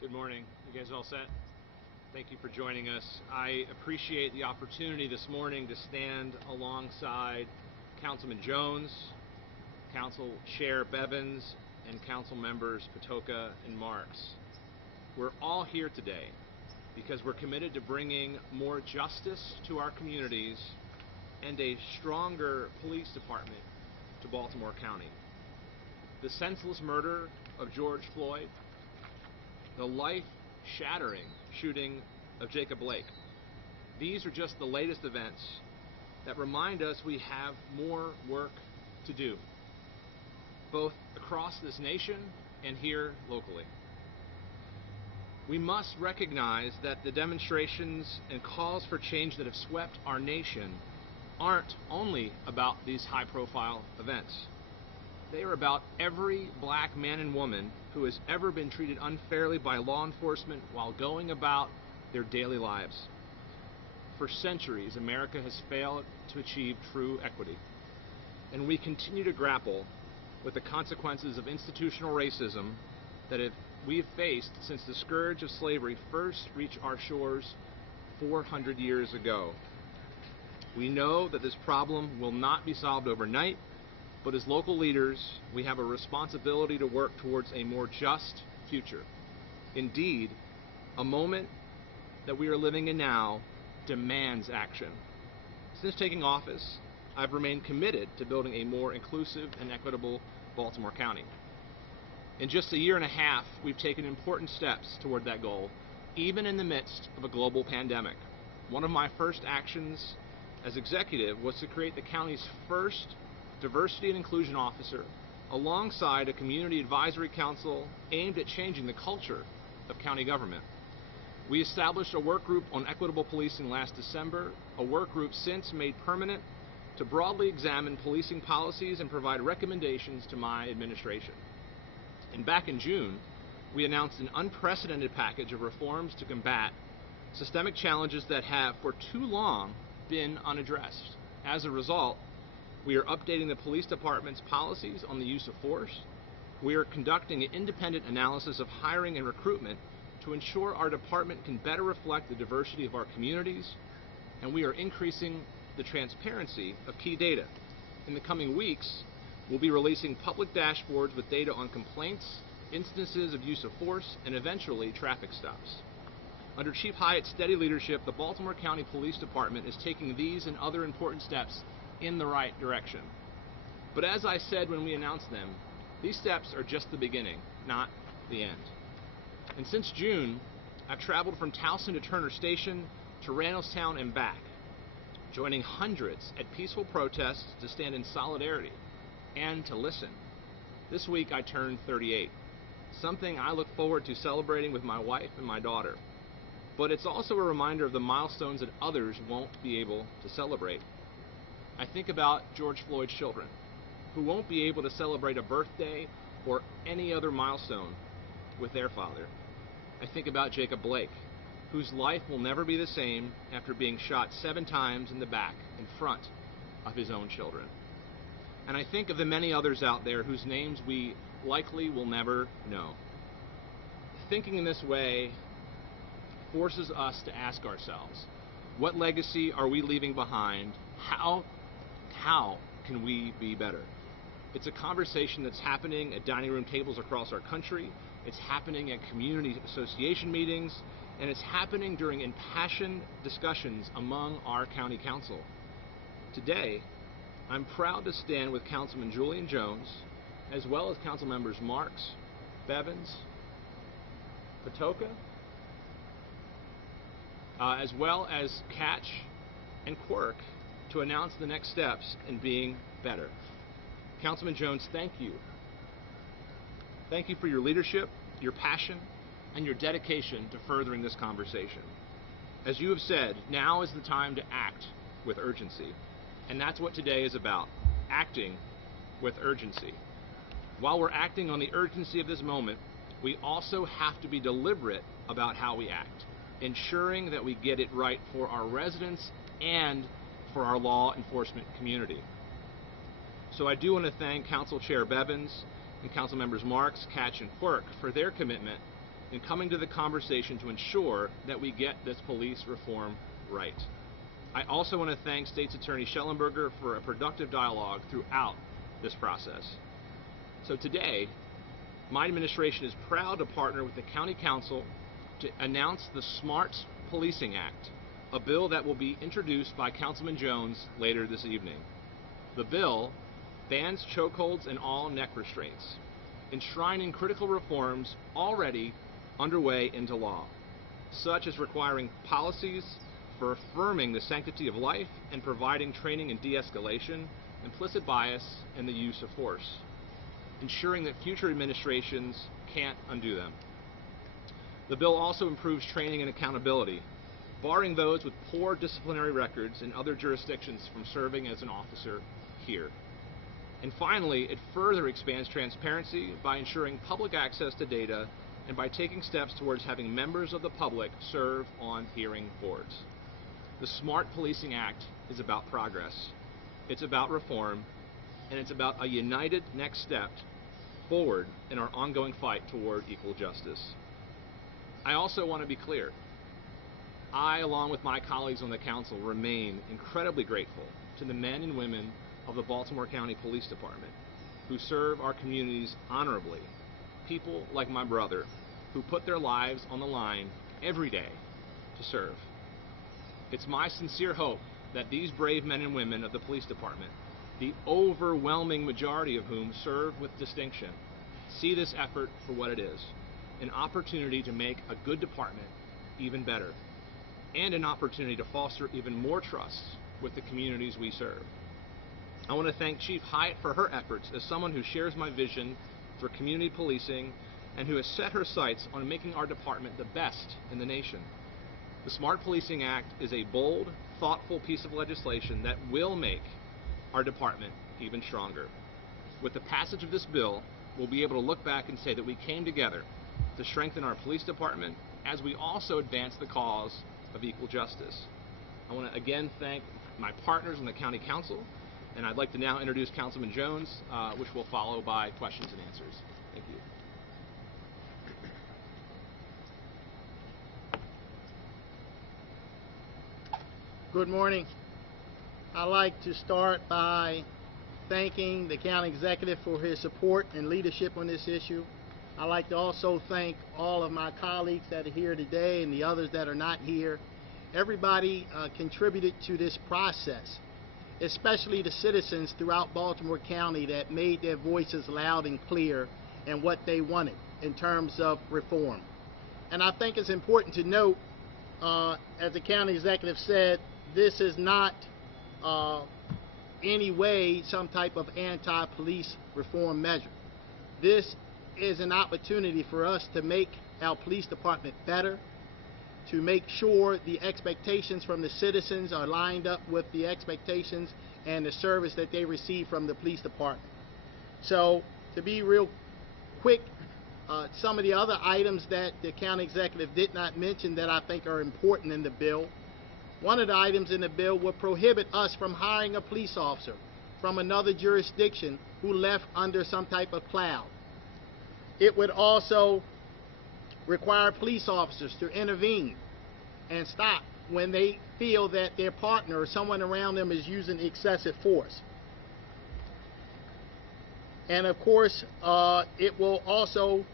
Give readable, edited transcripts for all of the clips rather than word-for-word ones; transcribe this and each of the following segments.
Good morning. You guys all set? Thank you for joining us. I appreciate the opportunity this morning to stand alongside Councilman Jones, Council Chair Bevins, and Council Members Patoka and Marks. We're all here today because we're committed to bringing more justice to our communities and a stronger police department to Baltimore County. The senseless murder of George Floyd, the life-shattering shooting of Jacob Blake. These are just the latest events that remind us we have more work to do, both across this nation and here locally. We must recognize that the demonstrations and calls for change that have swept our nation aren't only about these high-profile events. They are about every black man and woman who has ever been treated unfairly by law enforcement while going about their daily lives. For centuries, America has failed to achieve true equity, and we continue to grapple with the consequences of institutional racism that we have faced since the scourge of slavery first reached our shores 400 years ago. We know that this problem will not be solved overnight, but as local leaders, we have a responsibility to work towards a more just future. Indeed, a moment that we are living in now demands action. Since taking office, I've remained committed to building a more inclusive and equitable Baltimore County. In just a year and a half, we've taken important steps toward that goal, even in the midst of a global pandemic. One of my first actions as executive was to create the county's first Diversity and Inclusion Officer, alongside a community advisory council aimed at changing the culture of county government. We established a work group on equitable policing last December, a work group since made permanent to broadly examine policing policies and provide recommendations to my administration. And back in June, we announced an unprecedented package of reforms to combat systemic challenges that have for too long been unaddressed. As a result, we are updating the police department's policies on the use of force. We are conducting an independent analysis of hiring and recruitment to ensure our department can better reflect the diversity of our communities, and we are increasing the transparency of key data. In the coming weeks, we'll be releasing public dashboards with data on complaints, instances of use of force, and eventually traffic stops. Under Chief Hyatt's steady leadership, the Baltimore County Police Department is taking these and other important steps in the right direction. But as I said when we announced them, these steps are just the beginning, not the end. And since June, I've traveled from Towson to Turner Station to Randallstown and back, joining hundreds at peaceful protests to stand in solidarity and to listen. This week I turned 38, something I look forward to celebrating with my wife and my daughter. But it's also a reminder of the milestones that others won't be able to celebrate. I think about George Floyd's children, who won't be able to celebrate a birthday or any other milestone with their father. I think about Jacob Blake, whose life will never be the same after being shot 7 times in the back in front of his own children. And I think of the many others out there whose names we likely will never know. Thinking in this way forces us to ask ourselves, what legacy are we leaving behind? How can we be better? It's a conversation that's happening at dining room tables across our country. It's happening at community association meetings, and it's happening during impassioned discussions among our county council. Today, I'm proud to stand with Councilman Julian Jones, as well as Council Members Marks, Bevins, Patoka, as well as Catch and Quirk, to announce the next steps in being better. Councilman Jones, thank you. Thank you for your leadership, your passion, and your dedication to furthering this conversation. As you have said, now is the time to act with urgency. And that's what today is about, acting with urgency. While we're acting on the urgency of this moment, we also have to be deliberate about how we act, ensuring that we get it right for our residents and for our law enforcement community. So I do want to thank Council Chair Bevins and Council Members Marks, Catch, and Quirk for their commitment in coming to the conversation to ensure that we get this police reform right. I also want to thank State's Attorney Schellenberger for a productive dialogue throughout this process. So today, my administration is proud to partner with the County Council to announce the Smart Policing Act, a bill that will be introduced by Councilman Jones later this evening. The bill bans chokeholds and all neck restraints, enshrining critical reforms already underway into law, such as requiring policies for affirming the sanctity of life and providing training in de-escalation, implicit bias, and the use of force, ensuring that future administrations can't undo them. The bill also improves training and accountability, barring those with poor disciplinary records in other jurisdictions from serving as an officer here. And finally, it further expands transparency by ensuring public access to data and by taking steps towards having members of the public serve on hearing boards. The Smart Policing Act is about progress, it's about reform, and it's about a united next step forward in our ongoing fight toward equal justice. I also want to be clear. I, along with my colleagues on the council, remain incredibly grateful to the men and women of the Baltimore County Police Department who serve our communities honorably, people like my brother who put their lives on the line every day to serve. It's my sincere hope that these brave men and women of the police department, the overwhelming majority of whom serve with distinction, see this effort for what it is, an opportunity to make a good department even better, and an opportunity to foster even more trust with the communities we serve. I want to thank Chief Hyatt for her efforts as someone who shares my vision for community policing and who has set her sights on making our department the best in the nation. The Smart Policing Act is a bold, thoughtful piece of legislation that will make our department even stronger. With the passage of this bill, we'll be able to look back and say that we came together to strengthen our police department as we also advance the cause of equal justice. I want to again thank my partners on the County Council, and I'd like to now introduce Councilman Jones, which will follow by questions and answers. Thank you. Good morning. I'd like to start by thanking the county executive for his support and leadership on this issue. I'd like to also thank all of my colleagues that are here today and the others that are not here. Everybody contributed to this process, especially the citizens throughout Baltimore County that made their voices loud and clear in what they wanted in terms of reform. And I think it's important to note, as the county executive said, this is not any way some type of anti-police reform measure. This is an opportunity for us to make our police department better, to make sure the expectations from the citizens are lined up with the expectations and the service that they receive from the police department. So, to be real quick, some of the other items that the county executive did not mention that I think are important in the bill. One of the items in the bill would prohibit us from hiring a police officer from another jurisdiction who left under some type of cloud. It would also require police officers to intervene and stop when they feel that their partner or someone around them is using excessive force. And of course, it will also,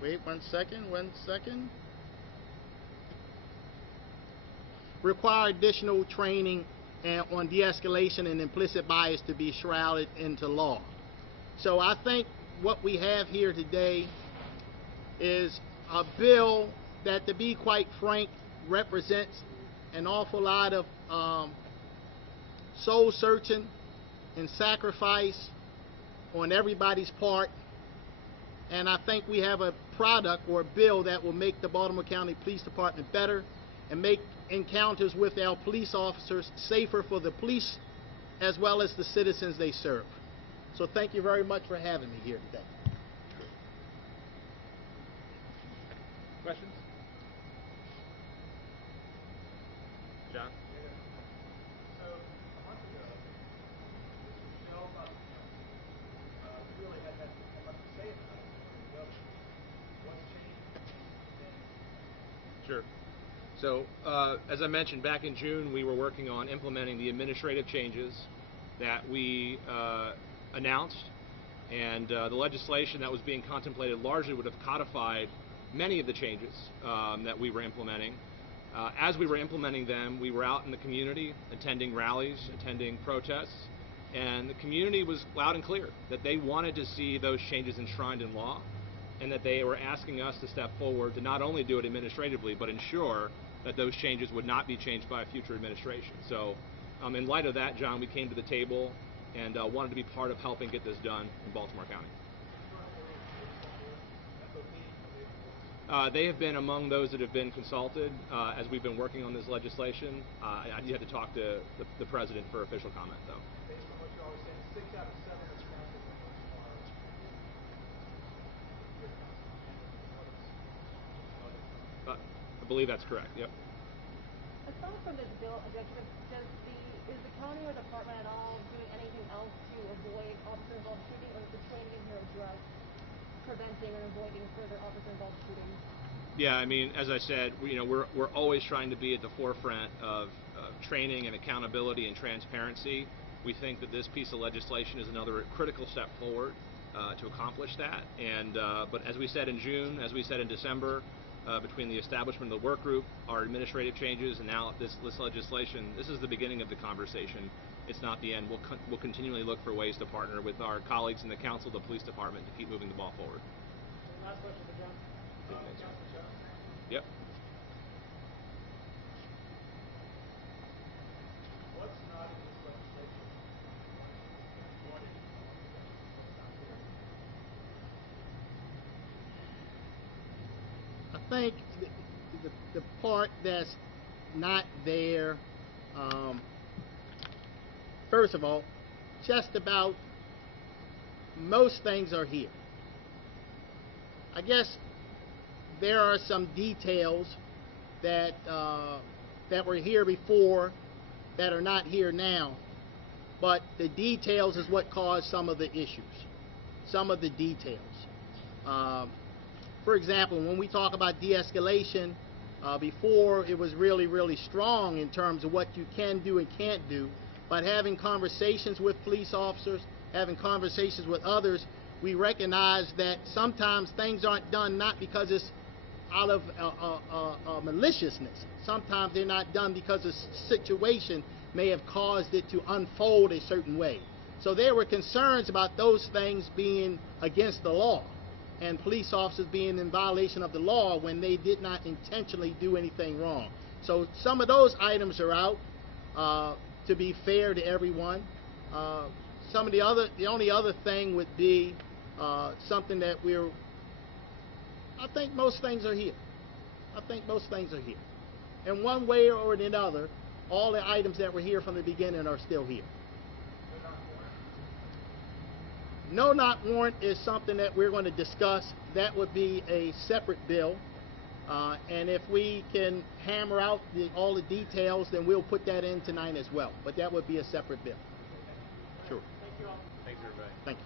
one second. Require additional training on de-escalation and implicit bias to be shrouded into law. So I think what we have here today is a bill that, to be quite frank, represents an awful lot of soul searching and sacrifice on everybody's part. And I think we have a product or a bill that will make the Baltimore County Police Department better and make encounters with our police officers safer for the police as well as the citizens they serve. So thank you very much for having me here today. Questions? John? So, a month ago, Michelle really had much to say about it for the governor. Sure. So, as I mentioned, back in June, we were working on implementing the administrative changes that we announced, and the legislation that was being contemplated largely would have codified many of the changes that we were implementing. As we were implementing them, we were out in the community, attending rallies, attending protests, and the community was loud and clear that they wanted to see those changes enshrined in law, and that they were asking us to step forward to not only do it administratively, but ensure that those changes would not be changed by a future administration. So in light of that, John, we came to the table and wanted to be part of helping get this done in Baltimore County. They have been among those that have been consulted as we've been working on this legislation. You have to talk to the president for official comment, though. Based on what you're always saying, 6 out of 7 of the council members are I believe that's correct. Yep. Aside from this bill, is the county or department at all doing anything else to avoid officer-involved shooting, or is the training in here address preventing or avoiding further officer-involved shootings? Yeah, I mean, as I said, we're always trying to be at the forefront of training and accountability and transparency. We think that this piece of legislation is another critical step forward to accomplish that. And but as we said in June, as we said in December, between the establishment of the work group, our administrative changes, and now this legislation, this is the beginning of the conversation. It's not the end. We'll continually look for ways to partner with our colleagues in the council, the police department, to keep moving the ball forward. Last question for John. Councilman Jones. Yep. What's not in this legislation? What is I think the part that's not there, first of all, just about most things are here. I guess there are some details that that were here before that are not here now, but the details is what caused some of the issues, some of the details. For example, when we talk about de-escalation, before it was really strong in terms of what you can do and can't do, but having conversations with police officers, having conversations with others, we recognize that sometimes things aren't done not because it's out of maliciousness. Sometimes they're not done because the situation may have caused it to unfold a certain way. So there were concerns about those things being against the law and police officers being in violation of the law when they did not intentionally do anything wrong. So some of those items are out, to be fair to everyone. The only other thing would be something that I think most things are here. I think most things are here. In one way or another, all the items that were here from the beginning are still here. No knock warrant is something that we're going to discuss. That would be a separate bill. And if we can hammer out all the details, then we'll put that in tonight as well. But that would be a separate bill. Sure. Thank you all. Thanks, everybody. Thank you.